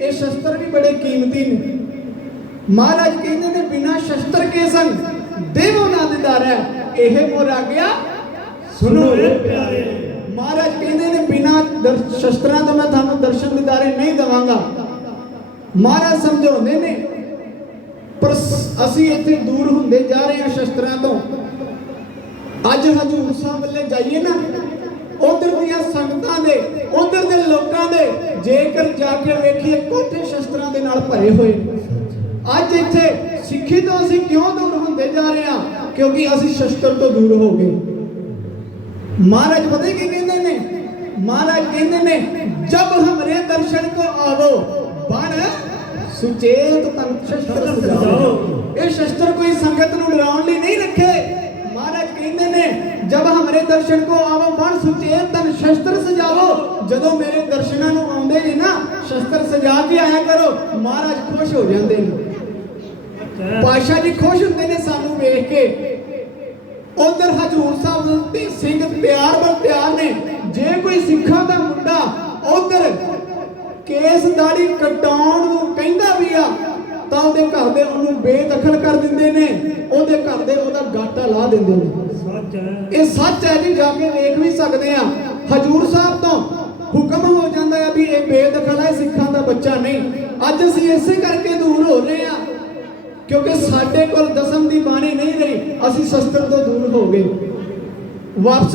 ਇਹ ਸ਼ਸਤਰ ਵੀ ਬੜੇ ਕੀਮਤੀ ਨੇ। ਮਹਾਰਾਜ ਕਹਿੰਦੇ ਨੇ ਬਿਨਾ ਸ਼ਸਤਰ ਕੇ ਸੰਗ ਦੇਵੋ ਨਾ ਦਿਦਾਰ ਇਹ ਮੋਰ ਆ ਗਿਆ। ਸੁਣੋ। ਪਿਆਰੇ। ਮਹਾਰਾਜ ਕਹਿੰਦੇ ਨੇ ਬਿਨਾ ਸ਼ਸਤਰਾਂ ਤੋਂ ਮੈਂ ਤੁਹਾਨੂੰ ਦਰਸ਼ਨ ਦਿਦਾਰੇ ਨਹੀਂ ਦਵਾਂਗਾ। ਮਹਾਰਾਜ ਸਮਝਾਉਂਦੇ ਨੇ ਪਰ ਅਸੀਂ ਇੱਥੇ ਦੂਰ ਹੁੰਦੇ ਜਾ ਰਹੇ ਹਾਂ ਸ਼ਸਤਰਾਂ ਤੋਂ। ਅੱਜ ਹਜੂਰ ਸਾਹਿਬ ਵੱਲੇ ਜਾਈਏ ਨਾ ਉਧਰ ਦੀਆਂ ਸੰਗਤਾਂ ਦੇ ਉਧਰ ਦੇ ਲੋਕਾਂ ਦੇ ਜੇਕਰ ਜਾ ਕੇ ਵੇਖੀਏ, ਕੋਠੇ ਸ਼ਸਤਰਾਂ ਦੇ ਨਾਲ ਭਰੇ ਹੋਏ ਅੱਜ ਇੱਥੇ ਸਿੱਖੀ ਤੋਂ ਅਸੀਂ ਕਿਉਂ ਦੂਰ ਹੁੰਦੇ ਜਾ ਰਹੇ ਹਾਂ? ਕਿਉਂਕਿ ਅਸੀਂ ਸ਼ਸਤਰ ਤੋਂ ਦੂਰ ਹੋ ਗਏ। ਮਹਾਰਾਜ ਪਤਾ ਕੀ ਕਹਿੰਦੇ ਨੇ? ਮਹਾਰਾਜ ਕਹਿੰਦੇ ਨੇ, ਜਬ ਹਮਰੇ ਦਰਸ਼ਨ ਕੋ ਆਵੋ ਬਣ ਸੁਚੇਤ ਤਨ ਸ਼ਸਤਰ ਸਜਾਓ ਇਹ ਸ਼ਸਤਰ ਕੋਈ ਸੰਗਤ ਨੂੰ ਡਰਾਉਣ ਲਈ ਨਹੀਂ ਰੱਖੇ। ਮਹਾਰਾਜ ਕਹਿੰਦੇ ਨੇ, ਜਬ ਹਮਰੇ ਦਰਸ਼ਨ ਕੋ ਆਵੋ ਬਣ ਸੁਚੇਤ ਤਨ ਸ਼ਸਤਰ ਸਜਾਓ ਜਦੋਂ ਮੇਰੇ ਦਰਸ਼ਨਾਂ ਨੂੰ ਆਉਂਦੇ ਨੇ ਨਾ ਸ਼ਸਤਰ ਸਜਾ ਕੇ ਆਇਆ ਕਰੋ ਮਹਾਰਾਜ ਖੁਸ਼ ਹੋ ਜਾਂਦੇ ਨੇ। ਪਾਸ਼ਾ ਜੀ ਖੁਸ਼ ਹੁੰਦੇ ਨੇ ਸਾਨੂੰ ਵੇਖ ਕੇ। ਉਧਰ ਹਜੂਰ ਸਾਹਿਬ ਦੇ ਸਿੰਘ ਪਿਆਰ ਬਰ ਪਿਆਰ ਨੇ। ਜੇ ਕੋਈ ਸਿੱਖਾਂ ਦਾ ਮੁੰਡਾ ਉਧਰ ਕੇਸ ਦਾੜੀ ਕਟਾਉਣ ਨੂੰ ਕਹਿੰਦਾ ਵੀ ਆ ਤਾਂ ਉਹਦੇ ਘਰ ਦੇ ਉਹਨੂੰ ਬੇਦਖਲ ਕਰ ਦਿੰਦੇ ਨੇ। ਉਹਦੇ ਘਰ ਦੇ ਉਹਦਾ ਗਾਟਾ ਲਾ ਦਿੰਦੇ ਨੇ। ਸੱਚ ਹੈ। ਇਹ ਸੱਚ ਹੈ ਜੀ ਜਾ ਕੇ ਵੇਖ ਵੀ ਸਕਦੇ ਆ। ਹਜੂਰ ਸਾਹਿਬ ਤੋਂ ਹੋ ਜਾਂਦਾ ਹੈ ਵੀ ਇਹ ਬੇਦਖਲ ਹੈ, ਸਿੱਖਾਂ ਦਾ ਬੱਚਾ ਨਹੀਂ। ਅੱਜ ਅਸੀਂ ਇਸੇ ਕਰਕੇ ਦੂਰ ਹੋ ਰਹੇ ਆ, ਕਿਉਂਕਿ ਸਾਡੇ ਕੋਲ ਦਸਮ ਦੀ ਬਾਣੀ ਨਹੀਂ ਰਹੀ। ਅਸੀਂ ਸ਼ਸਤਰ ਤੋਂ ਦੂਰ ਹੋ ਗਏ। ਵਾਪਸ